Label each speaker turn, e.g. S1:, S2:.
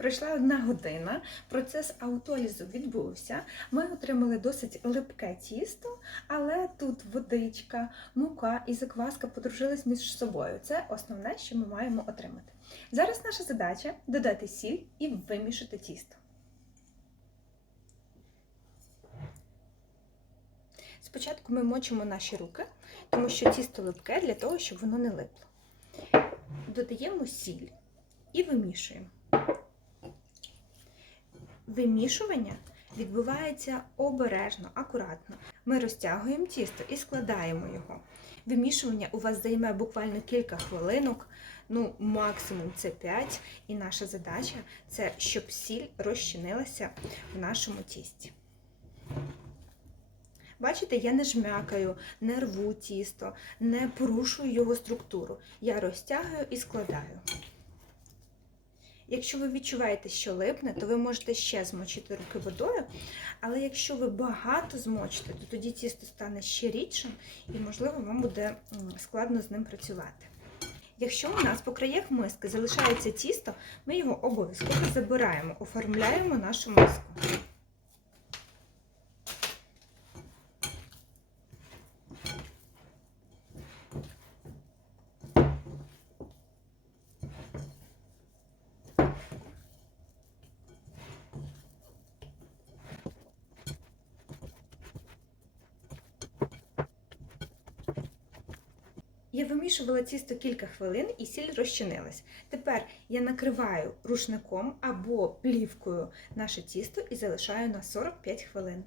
S1: Пройшла одна година, процес аутолізу відбувся. Ми отримали досить липке тісто, але тут водичка, мука і закваска подружились між собою. Це основне, що ми маємо отримати. Зараз наша задача додати сіль і вимішати тісто. Спочатку ми мочимо наші руки, тому що тісто липке для того, щоб воно не липло. Додаємо сіль і вимішуємо. Вимішування відбувається обережно, акуратно. Ми розтягуємо тісто і складаємо його. Вимішування у вас займе буквально кілька хвилинок, ну максимум це 5. І наша задача це щоб сіль розчинилася в нашому тісті. Бачите, я не жмякаю, не рву тісто, не порушую його структуру. Я розтягую і складаю. Якщо ви відчуваєте, що липне, то ви можете ще змочити руки водою. Але якщо ви багато змочите, то тоді тісто стане ще рідшим і, можливо, вам буде складно з ним працювати. Якщо у нас по краях миски залишається тісто, ми його обов'язково забираємо, оформляємо нашу миску. Я вимішувала тісто кілька хвилин і сіль розчинилась. Тепер я накриваю рушником або плівкою наше тісто і залишаю на 45 хвилин.